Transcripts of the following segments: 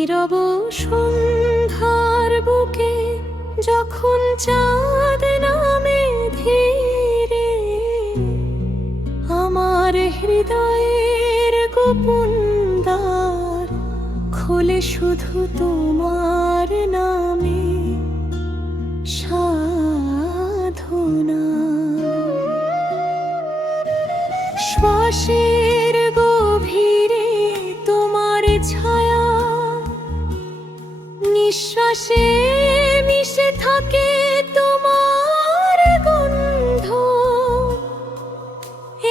নীরব সন্ধ্যার বুকে যখন চাঁদ নামে ধীরে, আমার হৃদয়ের গোপন দ্বার খোলে শুধু তোমার নামে সাধনা। শ্বাসের গভীরে তোমার ছায়া, নিঃশ্বাসে মিশে থাকে তোমার গন্ধ।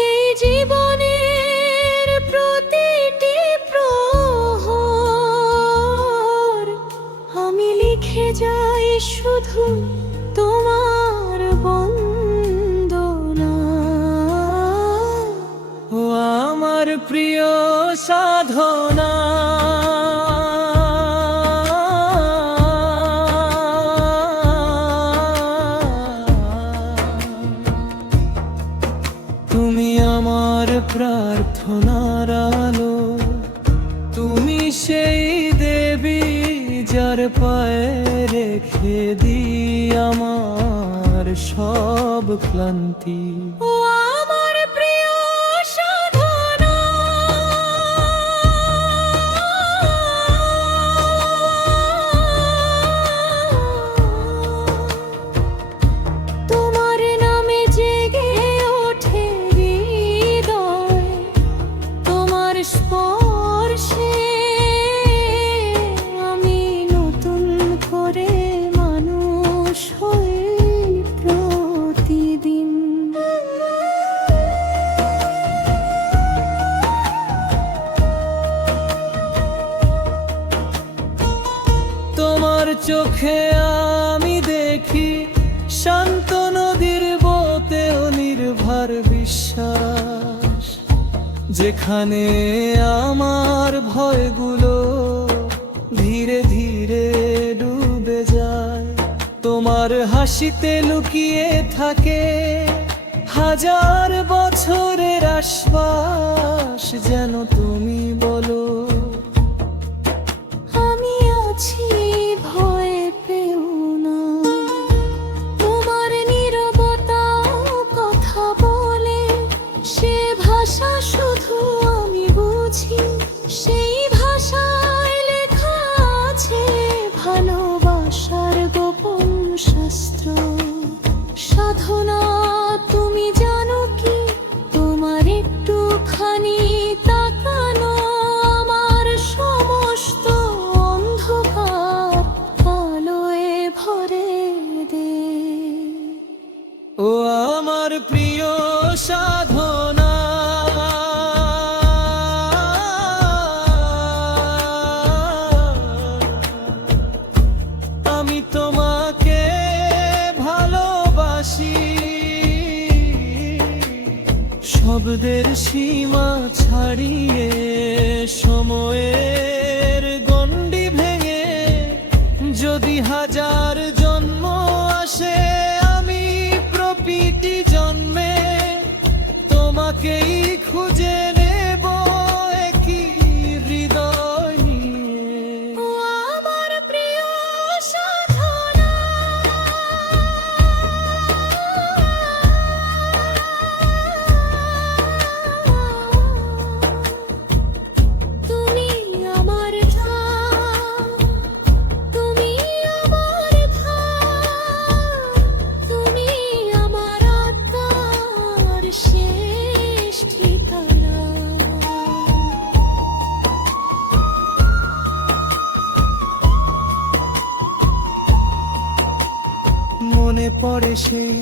এই জীবনের প্রতিটি প্রহর আমি লিখে যাই শুধু তোমার বন্দনা। ও আমার প্রিয় সাধনা, তুমি আমার প্রার্থনার আলো, তুমি সেই দেবী যার পায়ে রেখে দিই আমার সব ক্লান্তি। ও আমার প্রিয় সাধনা, তোমার নামে জেগে ওঠে হৃদয়, তোমার স্পর্শে আমি নতুন করে মানুষ হই প্রতিদিন। তোমার চোখে আমি দেখি শান্ত নদীর বতেও নির্ভর বিশ্বাস, যেখানে আমার ভয়গুলো ধীরে ধীরে ডুবে যায়। তোমার হাসিতে লুকিয়ে থাকে হাজার বছরের আশ্বাস, যেন তুমি বলো আমি আছি, ভয় পেও না। তোমার নীরবতা কথা বলে, সে ভাষা শুধু আমি বুঝি। সেই ভাষায় লেখা আছে ভালোবাসার গোপন শাস্ত্র। সাধনা তুমি জানো কি, তোমার একটুখানি তাকানো আমার সমস্ত অন্ধকার আলোয় ভরে দে। ও আমার প্রিয় সাধনা, আমি তোমাকে ভালোবাসি। শব্দের সীমা ছাড়িয়ে, সময়ের গণ্ডি ভেঙে, যদি হাজার জন্ম আসে, আমি প্রতিটি জন্মে তোমাকেই খুঁজে নেব একই হৃদয় নিয়ে। ও আমার প্রিয় সাধনা, তুমি আমার ধাম, তুমি আমার ধাম, তুমি আমার আত্মার শেষ ঠিকানা। মনে পড়ে সেই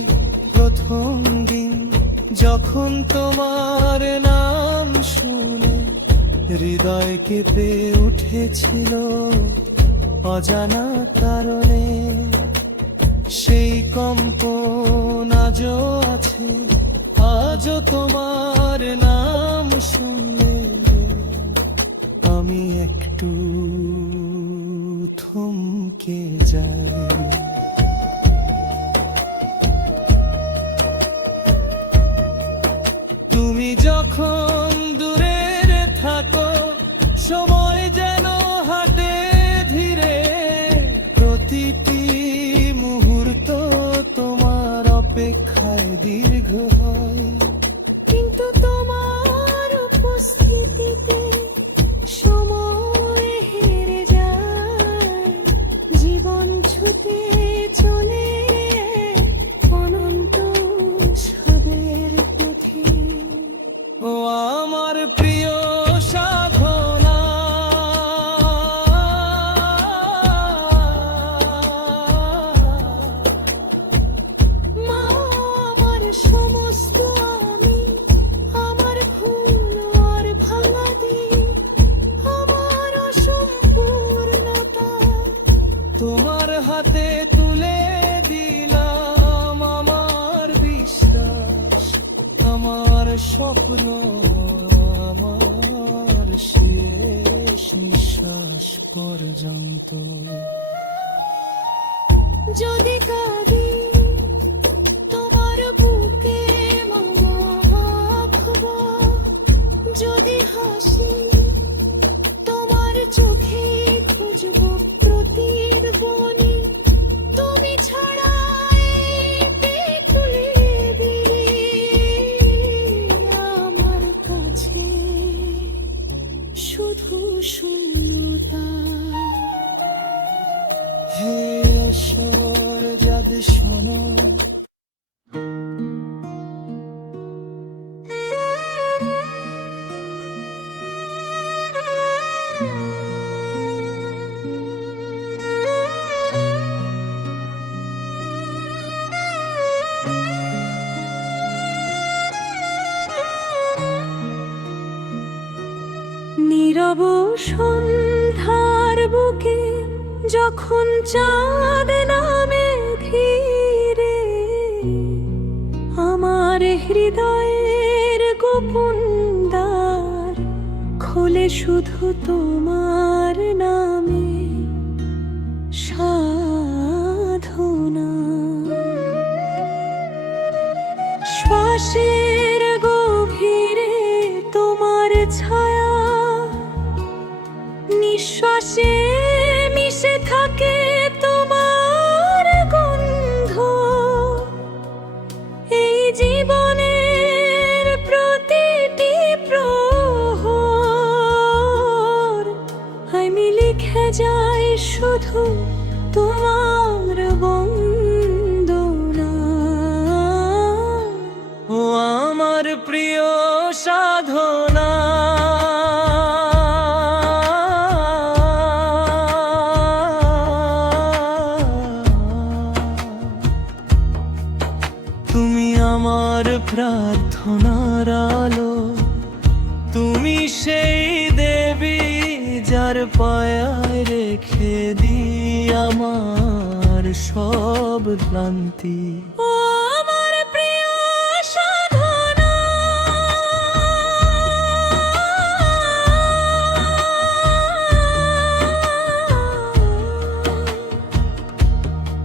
প্রথম দিন, যখন তোমার নাম শুনে হৃদয় কেঁপে উঠেছিল অজানা কারণে। সেই কম্পন আজও আছে, আজও তোমার নাম শুনলে আমি একটু থমকে যাই। তুমি যখন দূরে থাকো, সময় যেন হাঁটে স্বপ্ন আমার শেষ নিঃশ্বাস পর্যন্ত। যদি কাঁদি তোমার বুকে মাখবো, যদি হাসি তোমার চোখে খুঁজবো প্রতিধ্বনি। তুমি ছাড়া এই পৃথিবী আমার কাছে শুধু শূন্যতা। হে আসর যাদ শোনো, নীরব সন্ধ্যার বুকে যখন চাঁদ নামে ধীরে, আমার হৃদয়ের গোপন দ্বার খোলে শুধু তোমার নামে সাধনা। শ্বাসের গভীরে তোমার ছায়া, নিঃশ্বাসে মিশে থাকে তোমার গন্ধ। এই জীবনের প্রতিটি প্রহর আমি লিখে যাই শুধু তোমার বন্দনা। ও আমার প্রিয় সাধনা, তুমি আমার প্রার্থনার আলো, তুমি সেই দেবী যার পায়ায় রেখে দিই আমার সব ক্লান্তি। ও আমার প্রিয় সাধনা,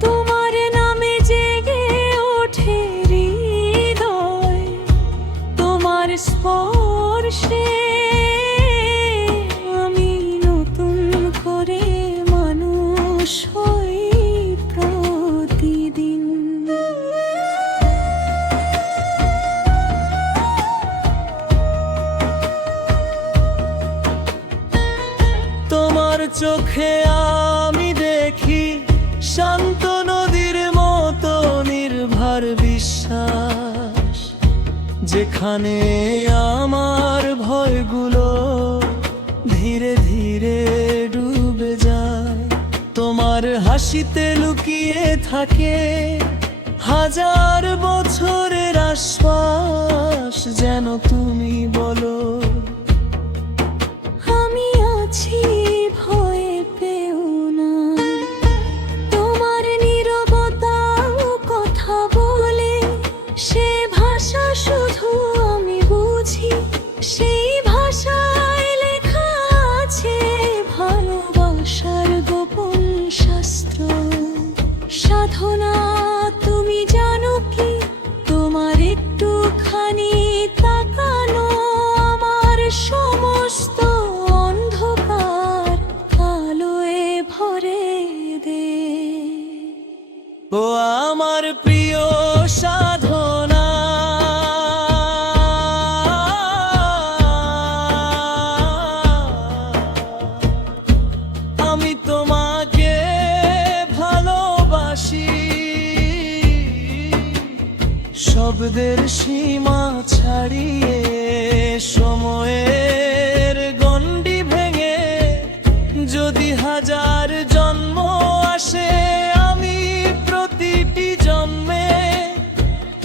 তোমার নামে জেগে ওঠে হৃদয়, তোমার স্পর্শে আমি নতুন করে মানুষ হই প্রতিদিন। তোমার চোখে আমি দেখি শান্ত নদীর মতো নির্ভর বিশ্বাস, যেখানে আমার ভয়গুলো ধীরে ধীরে ডুবে যায়। তোমার হাসিতে লুকিয়ে থাকে হাজার বছরের আশ্বাস, যেন তুমি বলো আমি আছি, ভয় পেও না। তোমার নীরবতা কথা বলে সে ভাষা শুধু আমি বুঝি, সেই ভাষায় লেখা আছে ভালোবাসার গোপন শাস্ত্র। সাধনা তুমি জানো কি, তোমার একটুখানি তাকানো আমার সমস্ত অন্ধকার আলোয় ভরে দে। ও আমার প্রিয় সাধনা, আমি তোমাকে ভালোবাসি। শব্দের সীমা ছাড়িয়ে সময়ের গণ্ডি ভেঙে যদি হাজার জন্ম আসে, আমি প্রতিটি জন্মে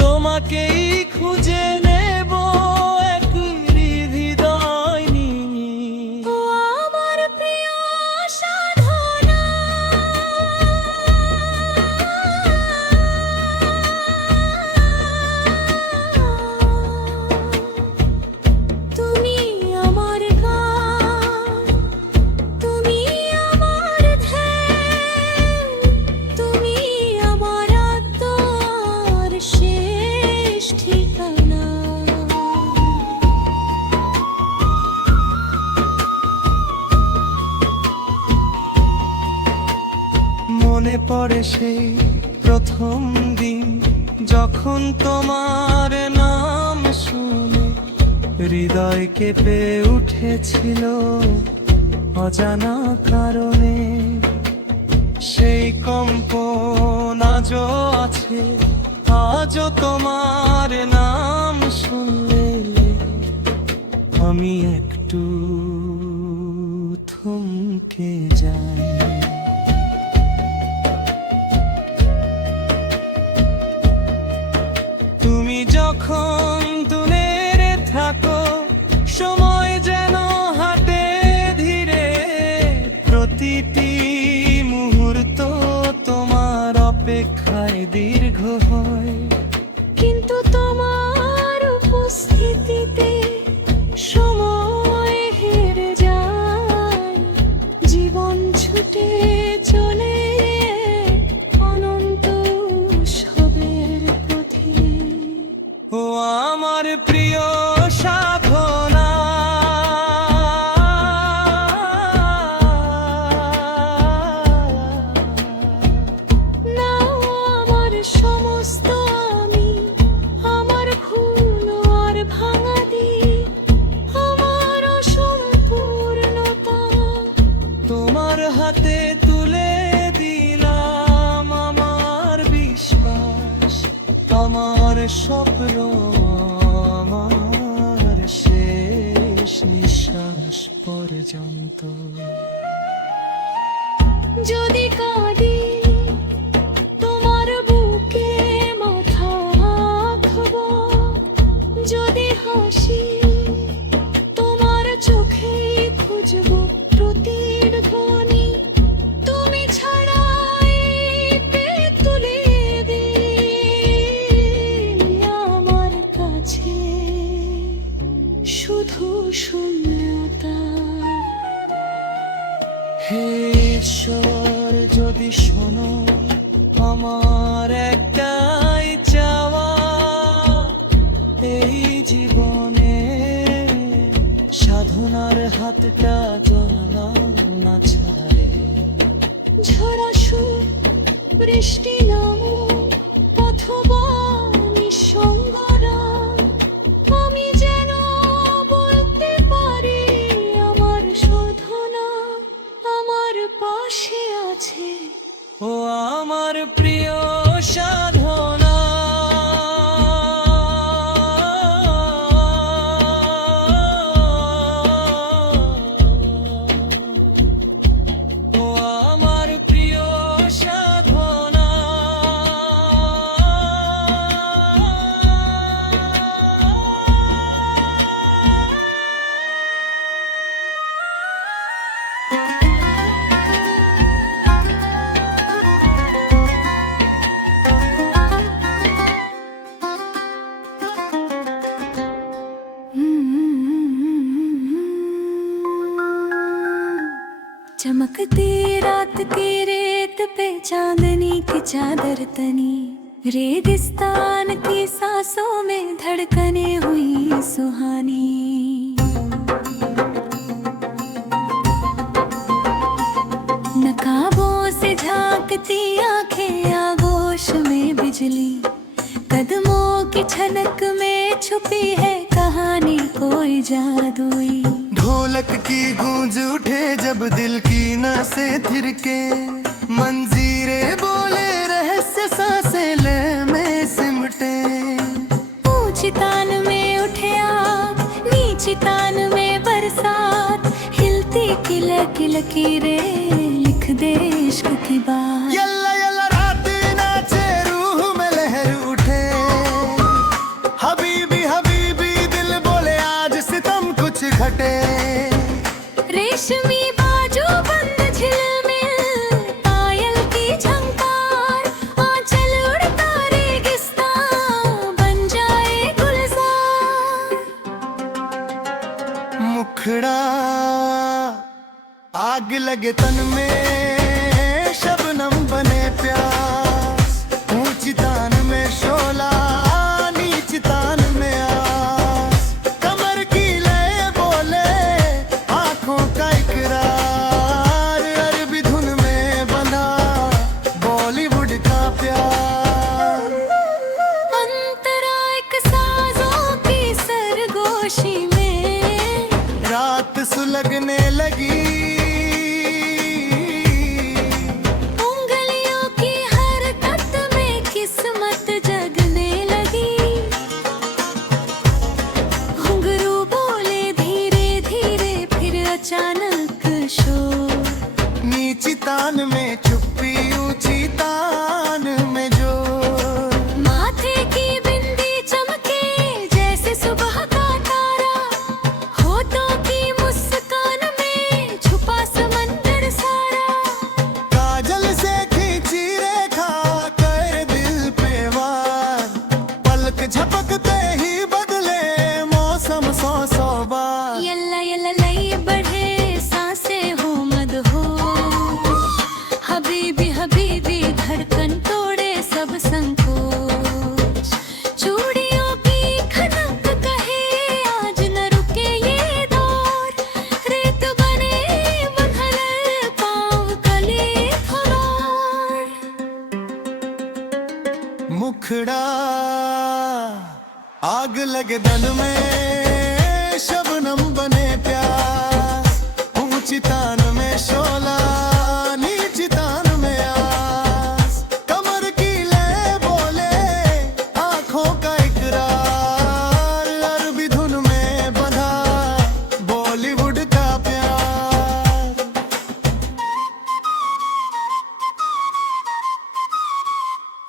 তোমাকেই খুঁজে নেব এক হৃদয় নিয়ে। ও আমার প্রিয় সাধনা, পড়ে সেই প্রথম দিন, যখন তোমার নাম শুনে হৃদয় কেঁপে উঠেছিল অজানা কারণে। সেই কম্পন আজও আছে, আজও তোমার নাম শুনলে আমি একটু থমকে যাই। তুমি যখন দূরে থাকো, সময় যেন হাঁটে ধীরে, প্রতিটি মুহূর্ত তোমার অপেক্ষায় দীর্ঘ হয়। কিন্তু তোমার উপস্থিতিতে সময় হেরে যায়, জীবন ছুটে চলে অনন্ত উৎসবের পথে। ও আমার প্রিয় সাধনা, নাও আমার সমস্ত আমি, আমার ভুল আর ভাঙা দিক, আমার অসম্পূর্ণতা তোমার হাতে তুলে দিলাম আমার বিশ্বাস, আমার স্বপ্ন, আমার শেষ নিঃশ্বাস পর্যন্ত। যদি কাঁদি তোমার বুকে মাথা রাখবো, যদি হাসি তোমার চোখে খুঁজবো প্রতিধ্বনি, তুমি ছাড়া এই তুলে দিই আমার কাছে শুধু শূন্যতা। হে ঈশ্বর, যদি শোনো আমার একটাই চাওয়া, এই জীবনে সাধনার হাতটা যেন না ছাড়ে। ঝরা সুর বৃষ্টি নামুক অথবা নিঃসঙ্গরা, আমি যেন বলতে পারি আমার শোধনা আমার পাশে আছে। ও আমার প্রিয় সাধনা, ও আমার প্রিয় সাধনা। चमकती रात की रेत पे चांदनी की चादर तनी, रेगिस्तान की सांसों में धड़कने हुई सुहानी। नकाबों से झांकती आंखें, आगोश में बिजली, कदमों की छनक में छुपी है कहानी कोई जादुई। ढोलक की गूंज उठे जब दिल की नसें थिरके, मंजीरे बोले रहस्य सांसें ले में सिमटे। ऊंची तान में उठे आग, नीची तान में बरसात, हिलती लकीरें लिख दे इश्क की बात। यल्ला यल्ला रात नाचे, रूह में लहर उठे, हबीबी हबीबी दिल बोले आज सितम कुछ घटे। रेशमी बाजू बंद झिलमिल, पायल की झंकार, आंचल उड़ता रेगिस्तान बन जाए गुलजार। मुखड़ा आग लगे तन में, शबनम बने प्यास, ऊंची तान में शोला, नीची तान में आस, कमर की लय बोले आंखों का इकरार, अरबी धुन में बंधा बोली लगने लगी। उंगलियों की हरकत में किस्मत जगने लगी। घुंघरू बोले धीरे धीरे, फिर अचानक शोर। नीची तान में चुप्पी, ऊंची तान में जोर। माथे की बिंदी चमके जैसे सुबह का तारा, होठों की मुस्कान में छुपा समंदर सारा। काजल से खींची रेखा कर दिल पे वार, पलक झपकते ही बदले मौसम सौ सौ बार। यल्ला यल्ला लई बढ़े सांसें हो मदहोश, हबीबी हबीबी धड़कन तोड़े सब संकोच। चूड़ियों की खनक कहे आज न रुके ये दौर, रेत बने बंधल पाँव कली थोर। मुखड़ा आग लगे तन में, शबनम बने प्यास। ऊंची तान में शोला, नीची तान में आस। कमर की ले बोले आंखों का इकरार, अरबी धुन में बंधा बॉलीवुड का प्यार।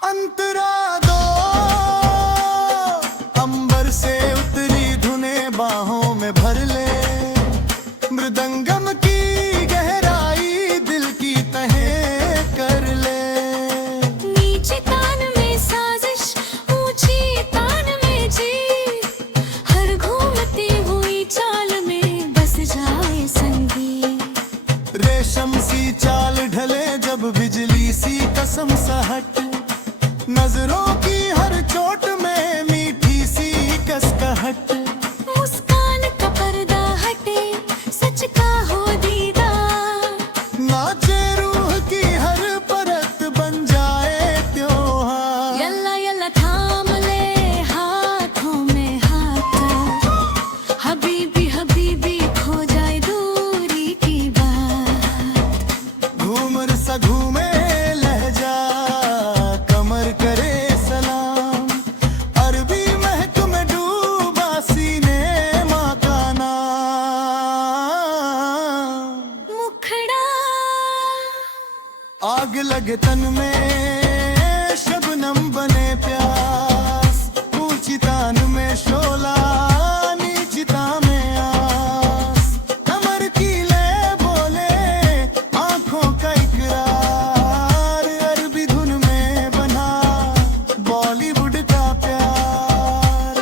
अंतरा दो अंबर से उतरी धुने बाहों में भर ले। मृदंगम की गहराई दिल की तहें कर ले। नीचे तान में साजिश, ऊंची तान में जीत, हर घूमती हुई चाल में बस जाए संगीत। रेशम सी चाल ढले जब बिजली सी कसम सा हट, नजरों की हर चोट में मीठी सी कसकहट। मुस्कान का पर्दा हटे, सच का हो दीदार। नाचे रूह की हर परत बन जाए त्योहार। यल्ला यल्ला थाम ले हाथों में हाथ, हबीबी हबीबी खो जाए दूरी की बात। घूमर सा घूमे लहजा, कमर करे सलाम। अरबी महक में डूबा सीने माँ का नाम। मुखड़ा आग लगे तन में, शबनम बने प्यास। ऊंची तान में शोला, नीची तान में आस। कमर की ले बोले आंखों का इकरार, अरबी धुन में बना बॉलीवुड का प्यार।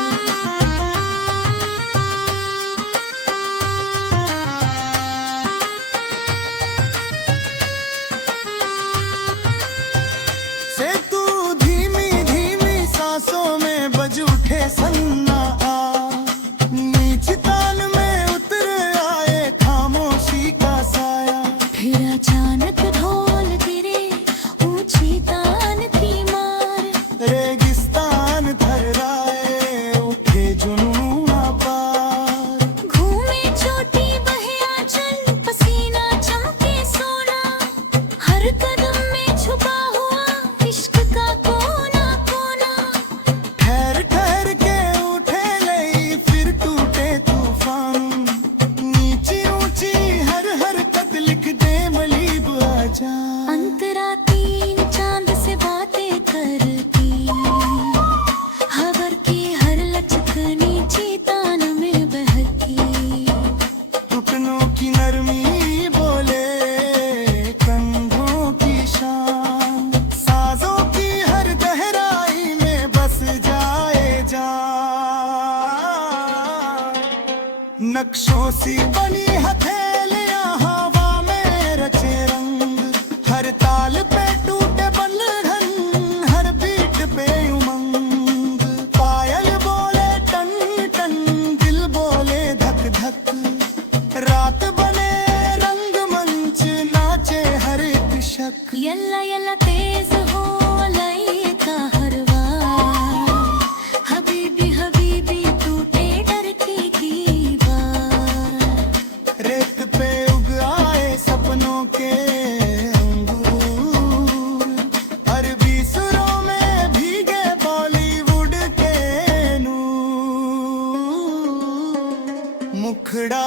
से तू धीमी धीमी सांसों में बज उठे सन्नाटा। नीची तान में उतर आए खामोशी का साया। फिर अचानक ढोल गिरे, ऊंची तान की मार। रेगिस्तान थर्राए उठे जुनून पार। घूमे चोटी बहे आंचल, पसीना चमके सोना। हर कदम में छुपा हुआ इश्क का कोना कोना। ठहर ठहर के उठे गई फिर टूटे तूफान। नीची ऊंची हर हरकत लिख दे मलीब आजा। अंतरा तीन चांद से बातें करती, खबर की हर लचक नीची तान में बहती। घुटनों की नरमी बोले कंधों की शान। साजों की हर गहराई में बस जाए जान। नक्शों सी बनी हथेलियां हवा में रचे रंग। हर ताल पे टूटे बंधन, हर बीट पे उमंग। पायल बोले टन टन, दिल बोले धक धक। रात बने रंगमंच, नाचे हर एक शक। यल्ला यल्ला तेज हो लई का हर वार, हबीबी हबीबी टूटे डर की बार। रेत मुखड़ा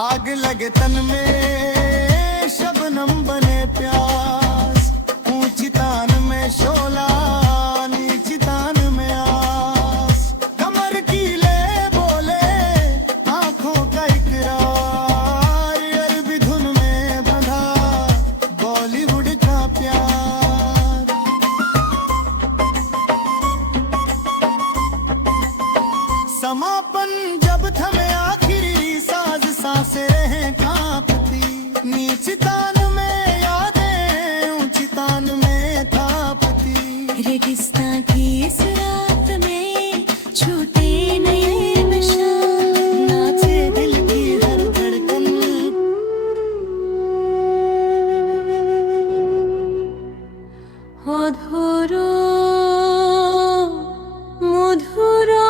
आग लगे तन में शबनम बने प्यास ऊंची तान में शोला नीची तान में आस कमर कीले बोले आंखों का इकरार अरबी धुन में बंधा बॉलीवुड का प्यार समापन जब थमे आखिरी साज सांसें रहे कांपती नीची तान में यादें ऊंची तान में थापती रेगिस्तान की इस रात में छूटे नए नशा नाचे दिल की हर धड़कन अधूरो मधुरा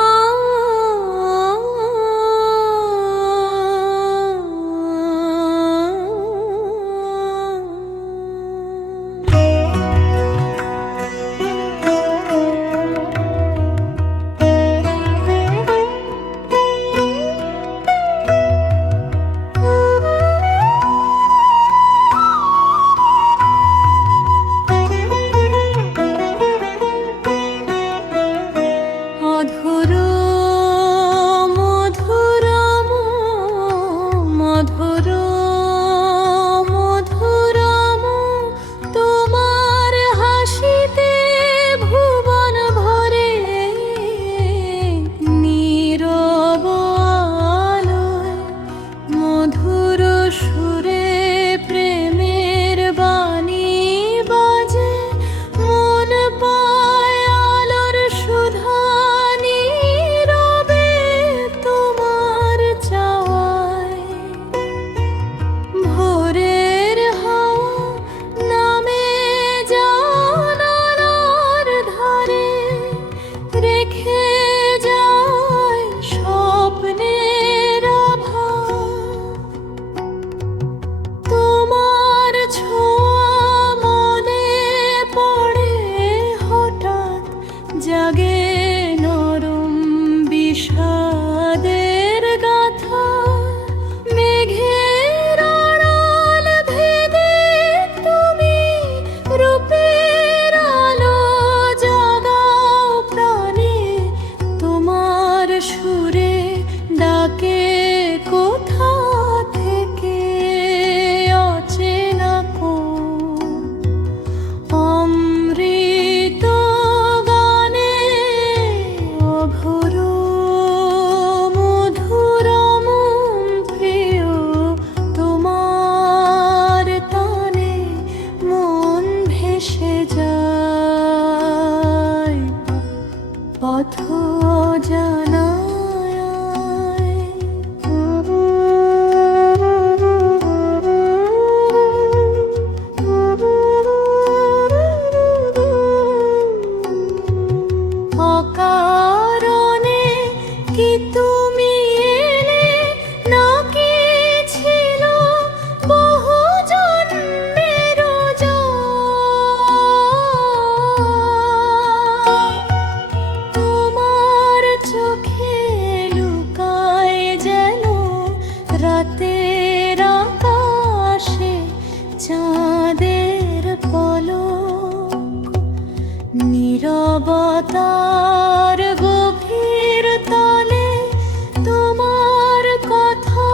অধুরো মধুরম মধুরো মধুরম তোমার হাসিতে ভুবন ভরে নীরব আলোয় মধুর সুরে প্রেমের বাণী বাজে মন পায় আলোর সুধা নীরবে তোমার চাওয়ায় ভোরের হাওয়া নামে জানালার ধারে রেখে যায় স্বপ্নের আভা তোমার ছোঁয়া মনে পড়ে হঠাৎ জাগে নরম বিষাদের গাথা মেঘের আড়াল ভেদে তুমি রূপের আলো জাগাও প্রাণে তোমার সুরে ডাকে কোথা থেকে অচেনা কোন অমৃত গানে অভোর মধুরম প্রিয় তোমার তানে মন ভেসে যায় পথ অকারণে কি তুমি এলে নাকি ছিল বহু জন্মের তোমার চোখে লুকায় যেন রাতের আকাশে চাঁদের পলক নীরবতার গভীর তলে তোমার কথা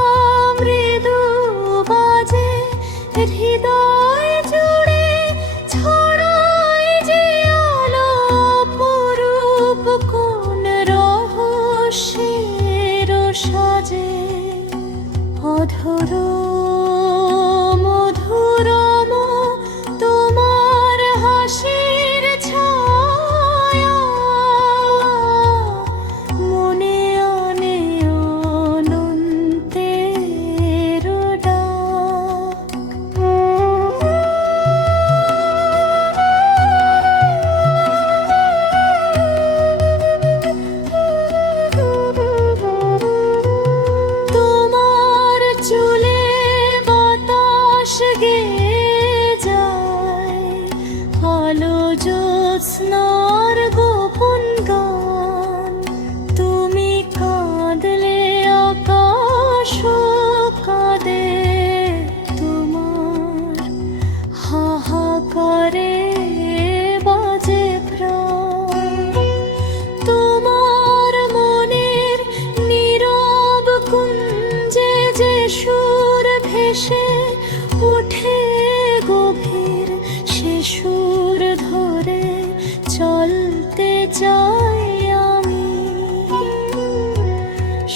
মৃদু বাজে হৃদয় জুড়ে ছড়ায় যে আলো অপরূপ কোন রহস্যের সাজে অধর মধুরম তোমার হাসির ছায়া মনে আনে অনন্তের ডাক তোমার চুলে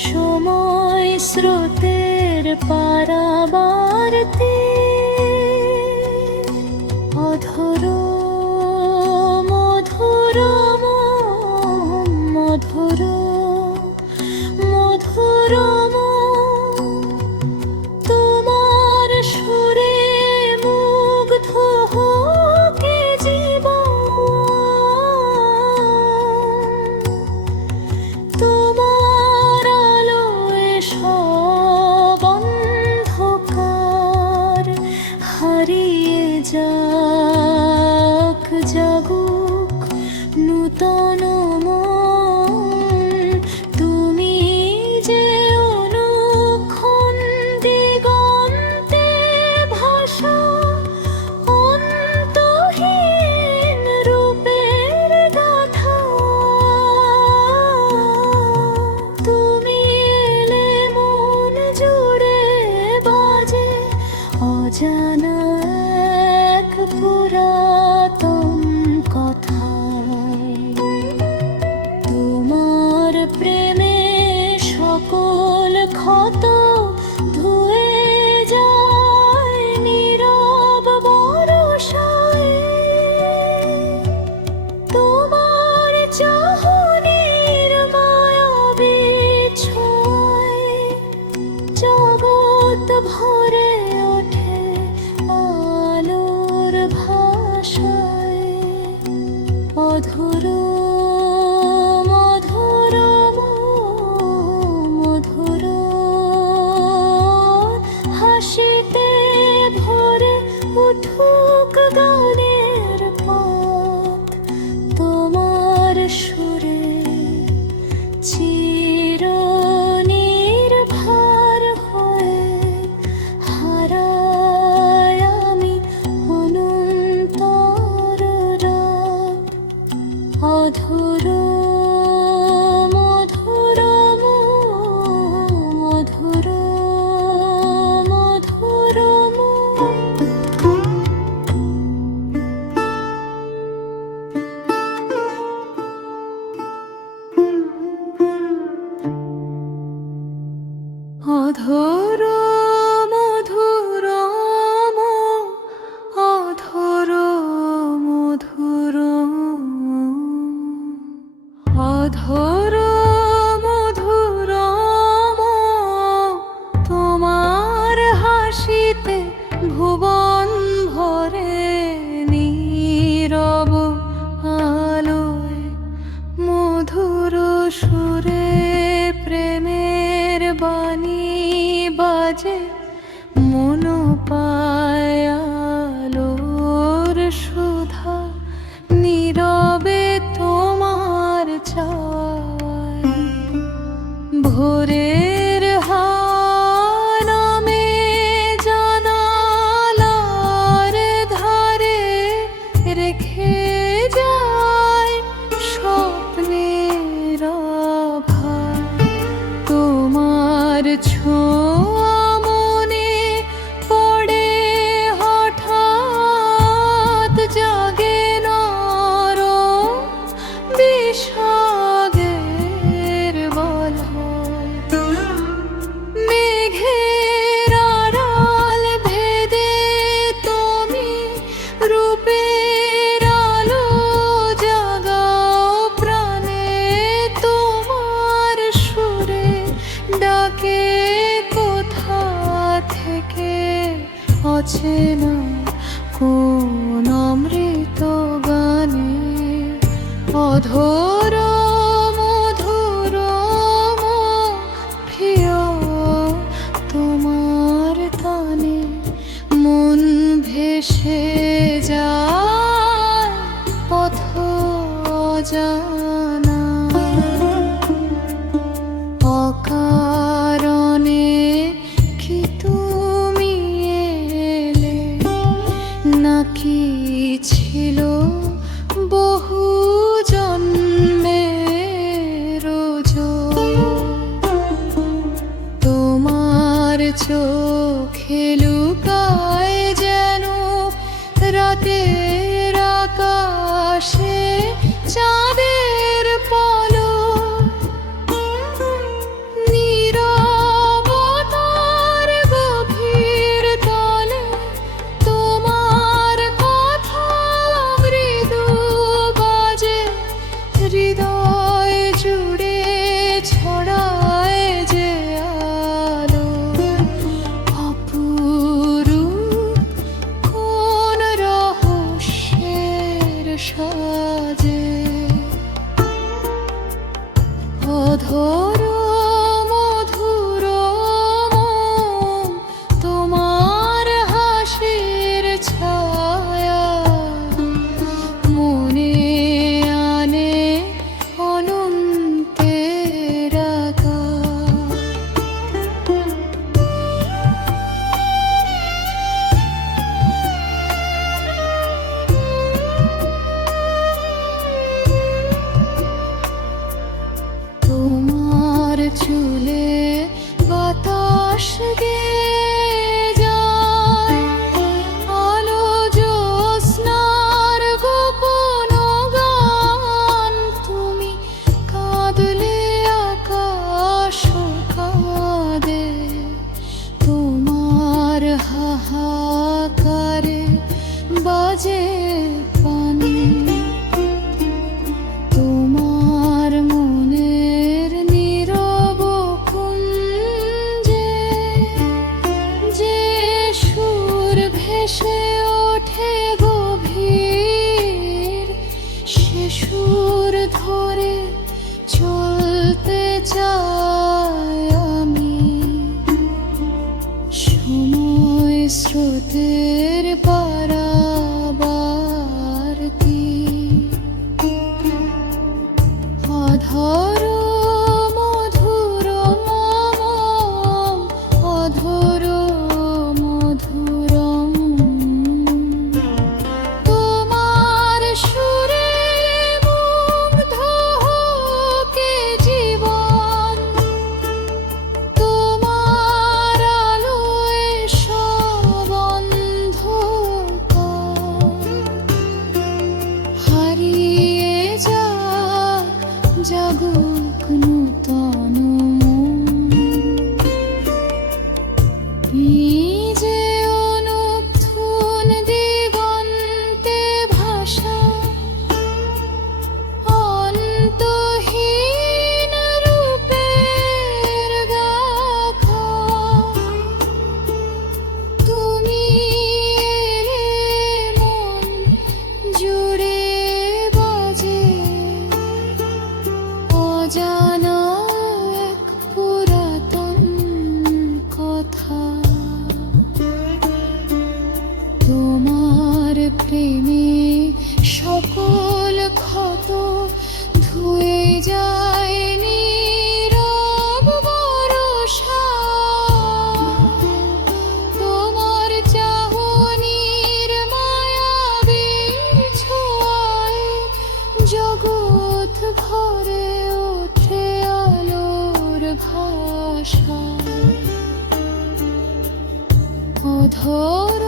সময় স্রোতের পারাবারতে অধর মধুর মধুর মধুর তোমার সুরে মুগ্ধ হোকে জীবন তোমার আলোয় সব অন্ধকার হারিয়ে যাক জাগুক নূতন মন তুমি যে অনুক্ষণ দিগন্তে ভাসা অন্তহীন রূপের গাথা তুমি এলে মন জুড়ে বাজে অজানা এক পুরাতন কথায় তোমার প্রেমে সকল ক্ষত ধুয়ে যায় নীরব বরষায় তোমার চাহনির মায়াবী ছোঁয়ায় জগৎ ভরে ওঠে আলোর ভাষায় অধুর মধুর মধুর হাসিতে ভরে উঠুক গানের পথ তোমার সুরে চির নির্ভার হয়ে হারাই আমি অনন্তর রাত অধুর মধুর মধুর মধুর অধর মধুর অধর মধুর অধর মধুর তোমার হাসিতে ভুবন ভরে নীরব আলোয় মধুর সুরে প্রেমের বাণী বাজে মন পায়ালোর সুধা নীরবে তোমার চায় ভোরের নামে জানালার ধারে রেখে যায় স্বপ্নের আভার তোমার ছোঁয়া মনে পড়ে হঠাৎ জাগে নরম বিষাদের বলয় মেঘের আড়াল ভেদে তুমি রূপের আলো জাগাও প্রাণে তোমার সুরে ডাকে কোথা থেকে অচেনা কোন অমৃত গানে অধর মধুর প্রিয় তোমার তানে মন ভেসে যায় পথ অজানা অকারণে কি তুমি এলে নাকি ছিল বহু জন্মের তোমার চোখে লুকায় যেন রাতের আকাশে চাঁদের পলক চুলে বাতাস গেয়ে যায়, আলো জ্যোৎস্নার গোপন গান। তুমি কাঁদলে আকাশ কাঁদে, তোমার হাহাকারে বাজে পানি। তোমার মনের নীরব কুঞ্জে যে সুর ভেসে ওঠে গভীর, সে সুর ধরে চলতে চাই আমি। সময় স্রোতের পারাবারতি, অধর মধুর মম, অধর মধুরম। তোমার সুরে মুগ্ধ হোকে জীবন, তোমার আলোয় সব অন্ধকার হারিয়ে যাক, জাগুক নূতন মন। বীজে অনুত্থুন দিগন্তে ভাসা, অন্তহীন রূপের গাথা। তুমি এলে মন জুড়ে বাজে অজানা এক পুরাতন কথা। তোমার প্রেমে সকল ক্ষত ধুয়ে যায় নীরব বরষা। তোমার চাহনির মায়াবী ছোঁয়ায় জগৎ ভরে ওঠে আলোর ভাষা। অধর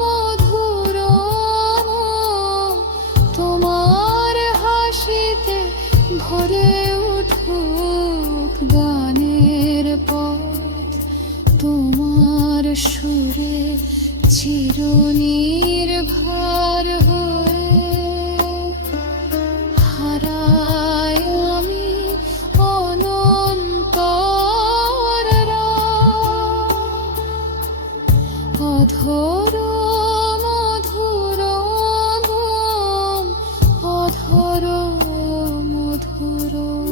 মধুরম, তোমার হাসিতে ভরে উঠুক গানের পথ। তোমার সুরে চিরনির্ভর হয়ে হারাই আমি অনন্তর রাত। অধর মধুরম, অধর মধুরম।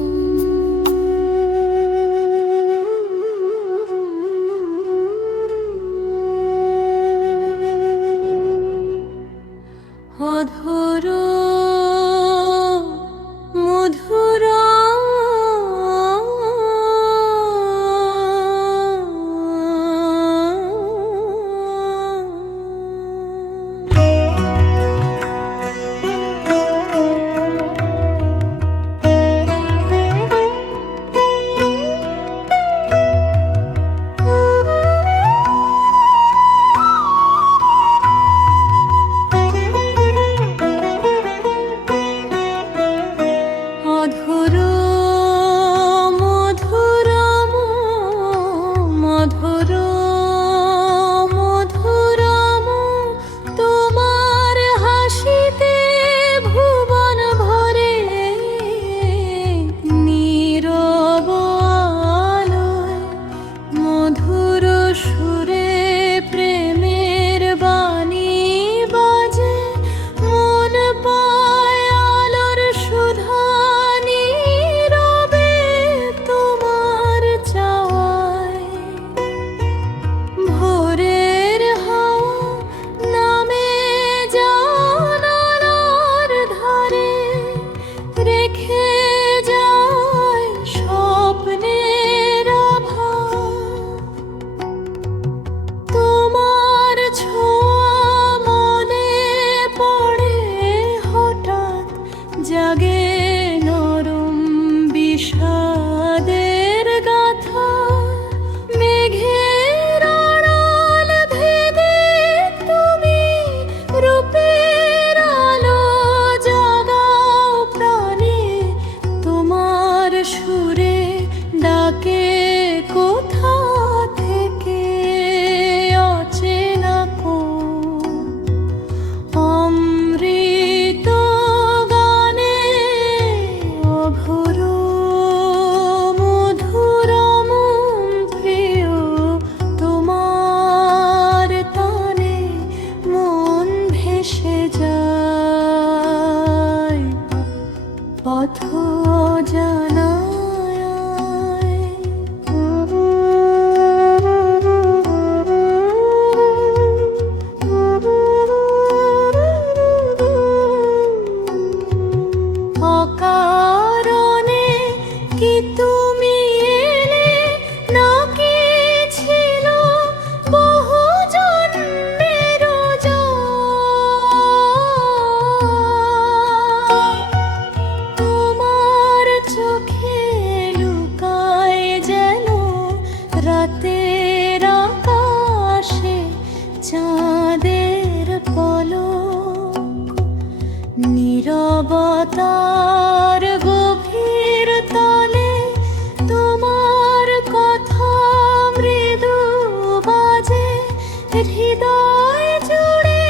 হৃদয় জুড়ে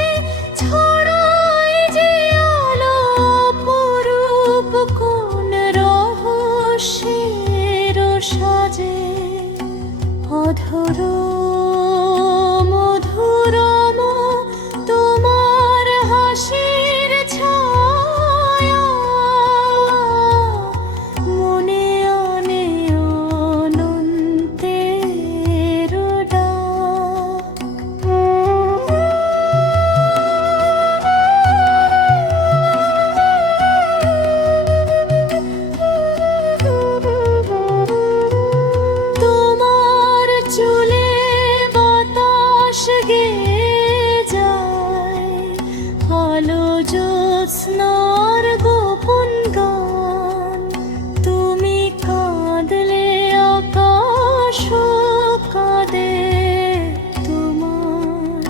ছড়ায় যে আলো অপরূপ কোন রহস্যের সাজে অধর মধুরম তোমার হাসির ছায়া মনে আনে অনন্তের ডাক। তোমার চুলে বাতাস গেয়ে যায় আলো জ্যোৎস্নার গোপন গান। তুমি কাঁদলে আকাশ কাঁদে তোমার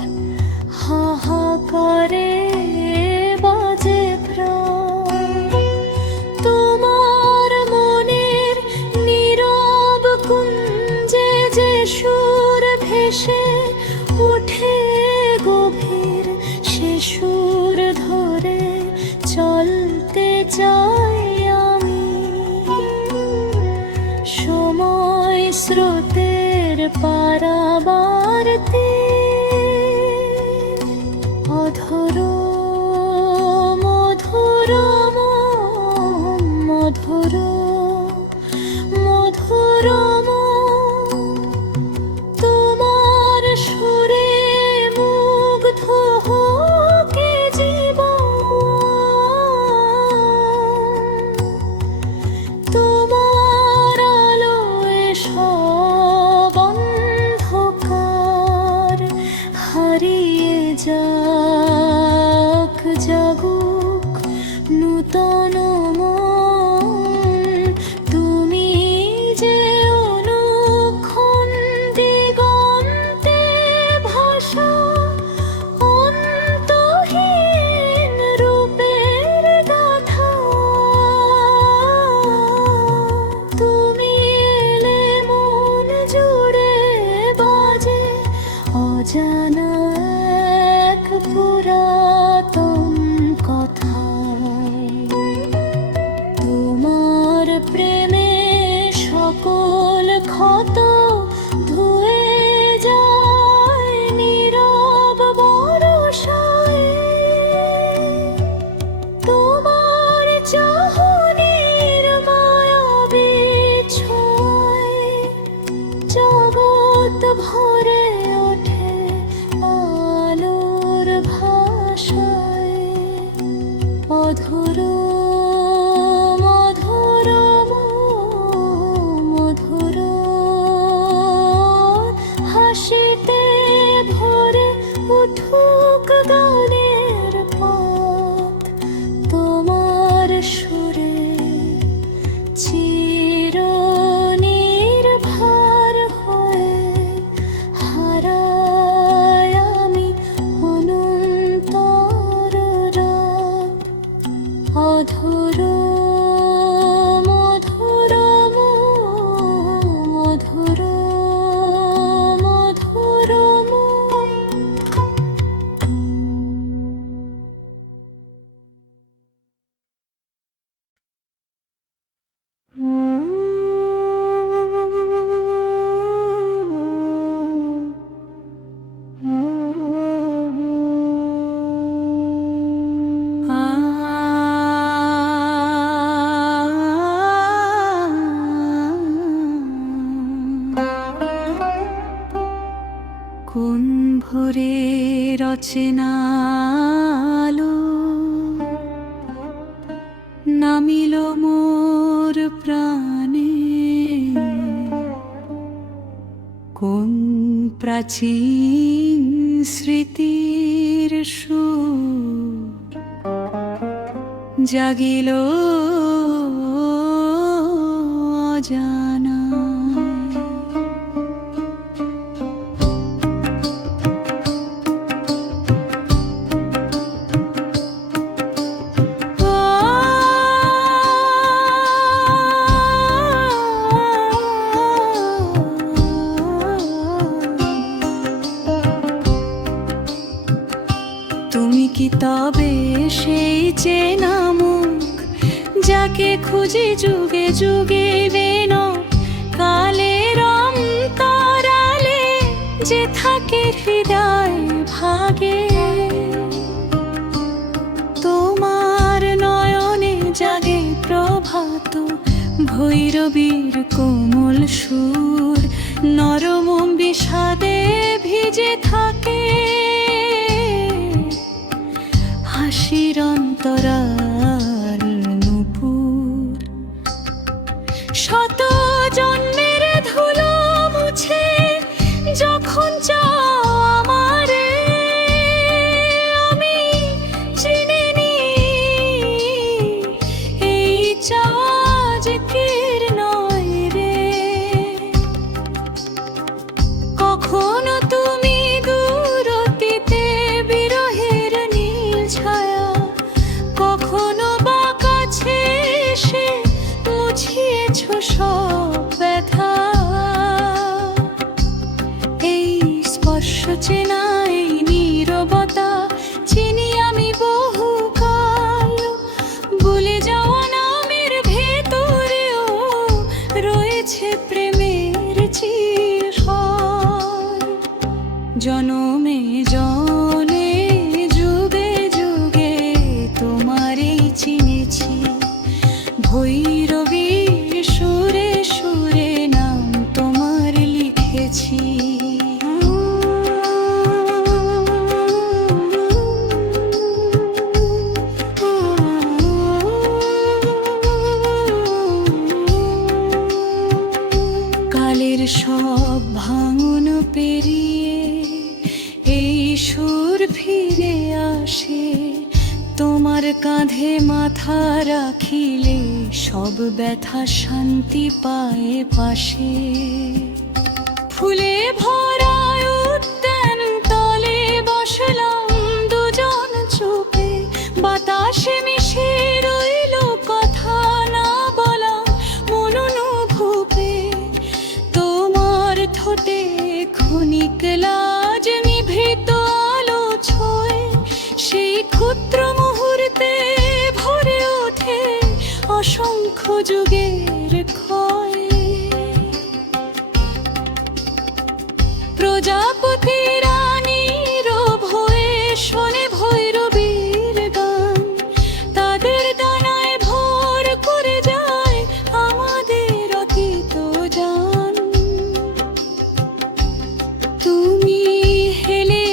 হাহাকারে বাজে প্রাণ। তোমার মনের নীরব কুঞ্জে যে সুর ভেসে ওঠে গভীর সে সুর ধরে চলতে চাই আমি সময় স্রোতের পারাবার তীর অধর মধুরম মধুর মধুরম তোমার সুরে মুগ্ধ হোকে জীবন। তোমার আলোয় সব অন্ধকার হারিয়ে যাক জাগুক নূতন মন। তুমি যে অনুক্ষণ দিগন্তে ভাসা অন্তহীন রূপের গাথা। তুমি এলে মন জুড়ে বাজে অজানা এক পুরাতন কথায়। তোমার প্রেমে সকল ক্ষত ধুয়ে যায় নীরব বরষায়। তোমার চাহনির মায়াবী ছোঁয়ায় জগৎ ভরে ওঠে আলোর ভাষায় অধর মধুরম মধুর হাসিতে ভরে উঠুক গানের পথ তোমার সুরে চির নির্ভার হয়ে হারায় আমি অনন্তর রাত অধর মধুরম মধুর মধুরম। কোন ভোরে রচনা আলো নামিল মোর প্রাণে। কোন প্রাচীন স্মৃতির সুর জাগিল অজানা। চেনা মুখ, যাকে খুঁজি যুগে যুগে বেন কালের অন্তরালে, যে থাকে হৃদয় ভাগে। তোমার নয়নে জাগে প্রভাত ভৈরবীর কোমল সুর, নরম বিষাদে ভিজে থাকে হাসির অন্তরাল নূপুর। শত জন্মের ধুলো মুছে যখন চাও আমারে, আমি চিনে নিই এই চাওয়া যে কীর নয় রে। কখনো তুমি দূর অতীতে বিরহের নীল ছায়া, কখনো বা কাছে এসে মুছিয়েছ সব ব্যথা। এই স্পর্শ চেনা, এই নীরবতা চিনি আমি বহুকাল। ভুলে যাওয়া নামের ভেতরেও রয়েছে প্রেমের চিরফল। জনমে জনে যুগে যুগে তোমারই চিনেছি, ভৈরবীর সুরে সুরে নাম তোমার লিখেছি। কালের সব ভাঙন পেরিয়ে এই সুর ফিরে আসে, তোমার কাঁধে মাথা রাখিলে সব ব্যথা শান্তি পায় পাশে। ফুলে ভরা উদ্যান তলে বসলাম দুজন চুপে, বাতাসে মিশে রইল কথা না বলা মন অনুভূপে। তোমার ঠোঁটে ক্ষণিক লাজ নিভৃত আলো ছোঁয়, সেই ক্ষুদ্র মুহূর্তে ভরে ওঠে অসংখ্য যুগের ক্ষয়। প্রজাপতি রানীর ভয়ে শোনে ভৈরবীর গান, তাদের দানায় ভর করে যায় আমাদের অতীত জান। তুমি হেলে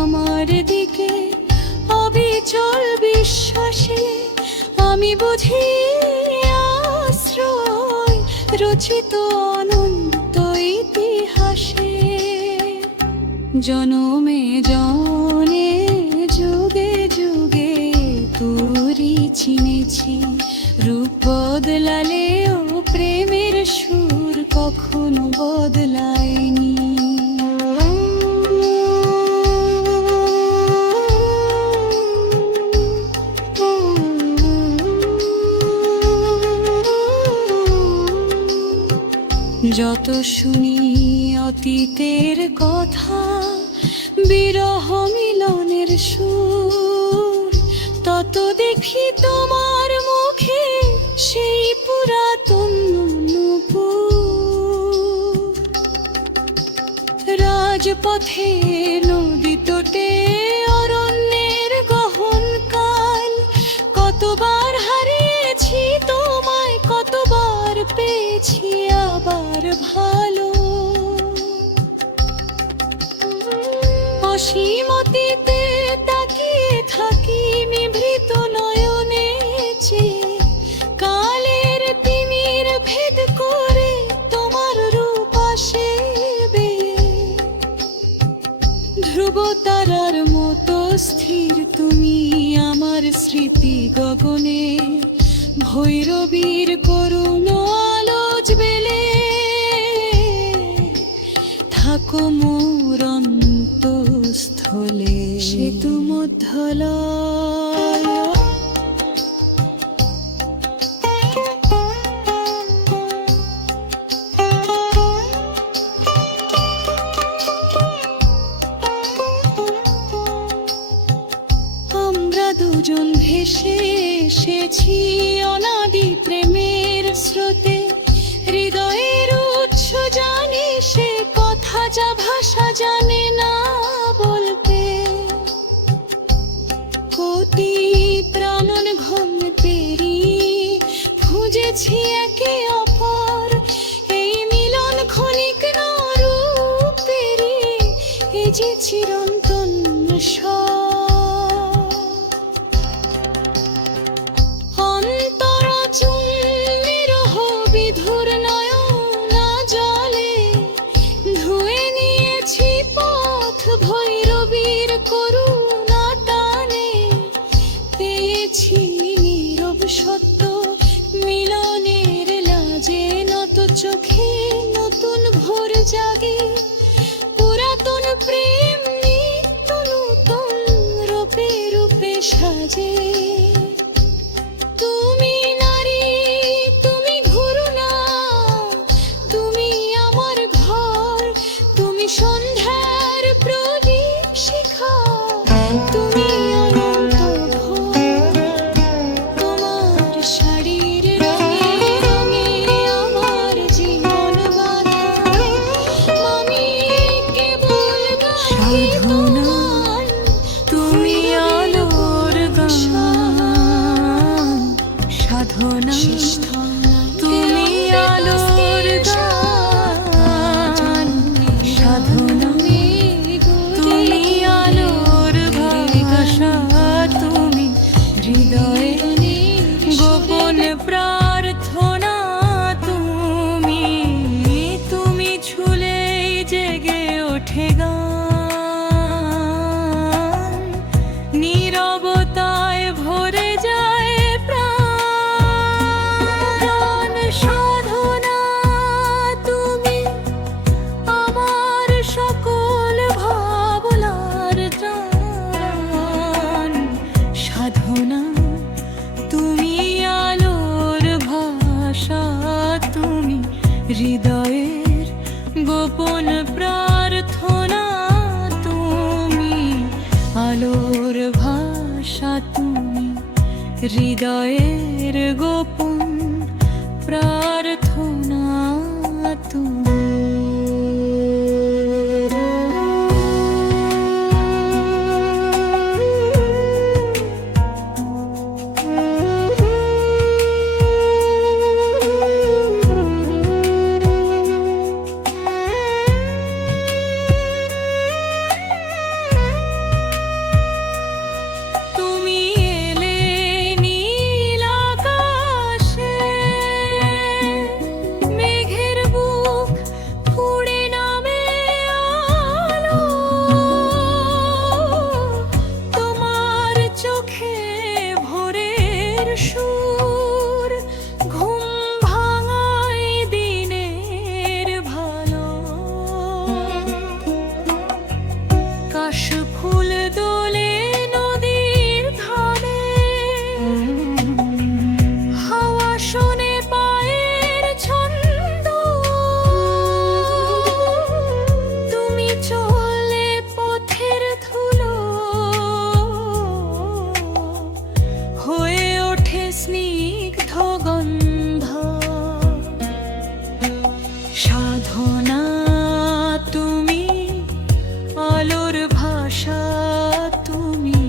আমার দিকে অবিচল বিশ্বাসে, আমি বুঝি আশ্রয় রচিত অনন্ত ইতিহাসে। জনমে জনে যুগে যুগে তোরই চিনেছি, রূপ বদলালেও প্রেমের সুর কখনো বদলায়নি। যত শুনি অতীতের কথা, বিরহ মিলনের সুর, তত দেখি তোমার মুখে সেই পুরাতন নূপুর। রাজপথে নদী তটে অরণ্যের গহন কাল, কতবার হারিয়েছি তোমায়, কতবার পেয়েছি আবার ভালো। অসীমতিতে তাকিয়ে থাকি নিভৃত নয়নে চেয়ে, কালের তিমির ভেদ করে তোমার রূপ আসে বেয়ে। ধ্রুব তারার মতো স্থির তুমি আমার স্মৃতি গগনে, ভৈরবীর করুণ আলোচ বেলে থাকো মোর অন্তঃস্থলে। সেতু মধ্যলয় আমরা দুজন ভেসে জানে না বলতে, কোটি প্রাণন ঘন পেরিয়ে খুঁজেছি একে অপর, এই মিলন ক্ষণিক না রূপেরই, এই যে চিরন্তন অন্তরাচুম্বিরহ বিধুর নয়না জলে, ধুয়ে নিয়েছি পথ ভৈরবীর করুণা টানে, পেয়েছি নীরব সত্য মিলনের লাজে, নত চোখে নতুন ভোর জাগে, পুরাতন প্রেম নিত্য নূতন রূপে রূপে সাজে। তুমি নারী, তুমি ঘুরুনা, তুমি আমার ঘর, তুমি সন্ধ্যার প্রদীপ শিখা, তুমি অনন্ত ভোর, তোমার শাড়ির রঙে রঙে আমার জীবন বাঁধা, আমি কেবল গাহি তোমার, তুমি আলোর গান, সাধনা তুমি আলোর গান, সাধনা তুমি আলোর ভাষা, তুমি হৃদয়ে গোপন প্রার্থনা, তুমি তুমি ছুলেই জেগে ওঠে গান, নীরবতায় ভরে যায় প্রাণ, সাধনা তুমি আমার সকল ভাবনার ত্রাণ, সাধনা তুমি আলোর ভাষা, তুমি হৃদয়ের গোপন প্রার্থনা, তুমি আলোর ভাষা, তুমি হৃদয়ের গোপন প্রার্থনা, তুমি। তুমি এলে নীল আকাশে, মেঘের বুক ফুঁড়ে নামে আলো, তোমার চোখে ভোরের সুর, ঘুম ভাঙায় দিনের ভালো, কাশফুল দোলে নদীর ধারে, হাওয়া শোনে পায়ের ছন্দ, তুমি চলে পথের ধুলো, হয়ে ওঠে স্নিগ্ধ গন্ধ, সাধনা তুমি আলোর ভাষা, তুমি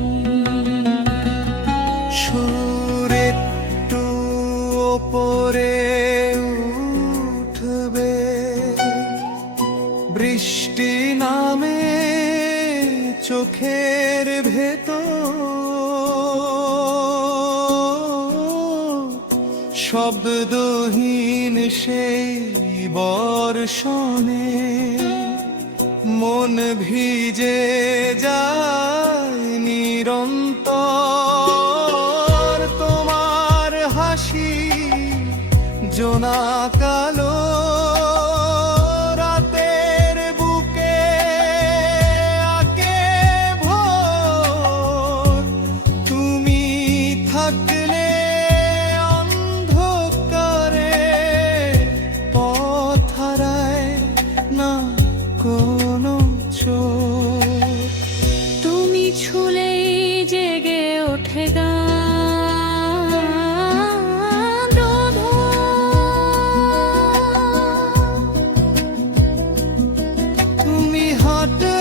সুর একটু ওপরে উঠবে, বৃষ্টি নামে চোখের ভেতর, শব্দহীন সেই বর্ষণে মন ভিজে যায় নিরন্তর, তোমার হাসি জোনাকালো রাতের বুকে আঁকে ভোর, তুমি থাকলে অন্ধকারে পথ হারায় না কোনো চোখ, তুমি ছুলেই জেগে ওঠে গান, তুমি হাঁটো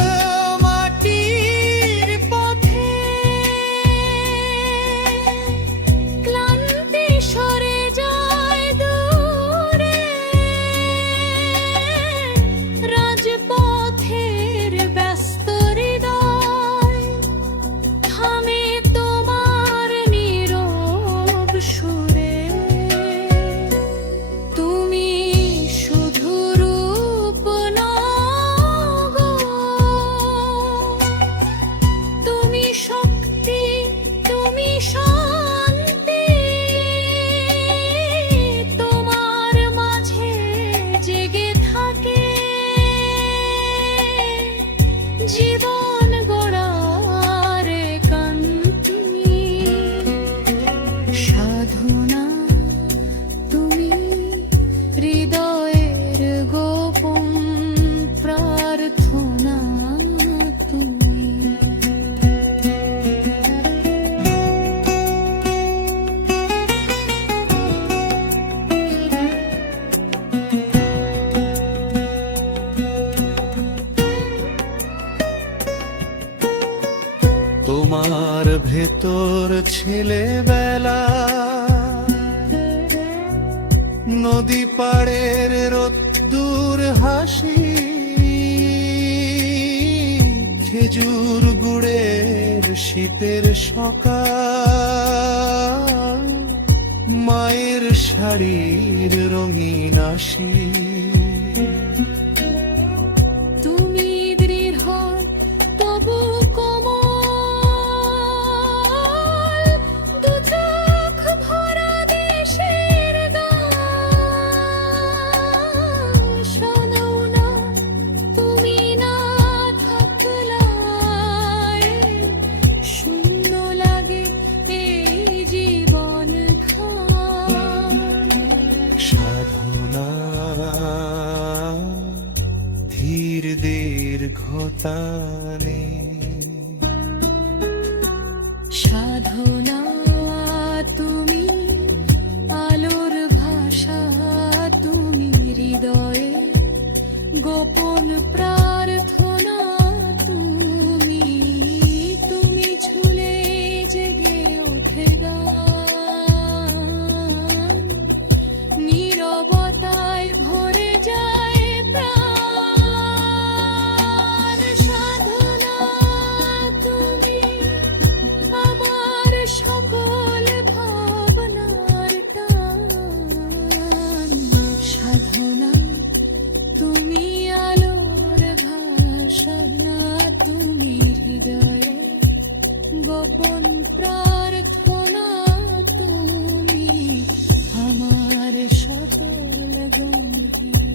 জীবন গড়ার কান্তি সাধনা তুমি, হৃদয়ের গোপন প্রার্থনা তুমি। তোমার ভেতর ছেলেবেলা, নদী পাড়ের রোদ্দুর হাসি, খেজুর গুড়ের শীতের সকাল, মায়ের শাড়ির রঙিন আশি। তুমি দৃঢ় তবু কোমল, দু চোখ ভরা দেশের গান। শোনো না তুমি না থাকলে শূন্য লাগে এই জীবন খান। সাধনা ধীর দীর্ঘতানে, সাধনা তুমি, আলোর ভাষা তুমি, হৃদয়ে গোপন প্রার্থনা তুমি। তুমি ঝুলে জেগে ওঠে গান, নীরবতায় ভরে যায় প্রাণ। সাধনা তুমি, আমার সকল ভাবনার টান। সাধনা তুমি, আলোর ভাষা তুমি, হৃদয়ে গোপন প্রার্থনা তুমি, আমার সকল গম্ভীর।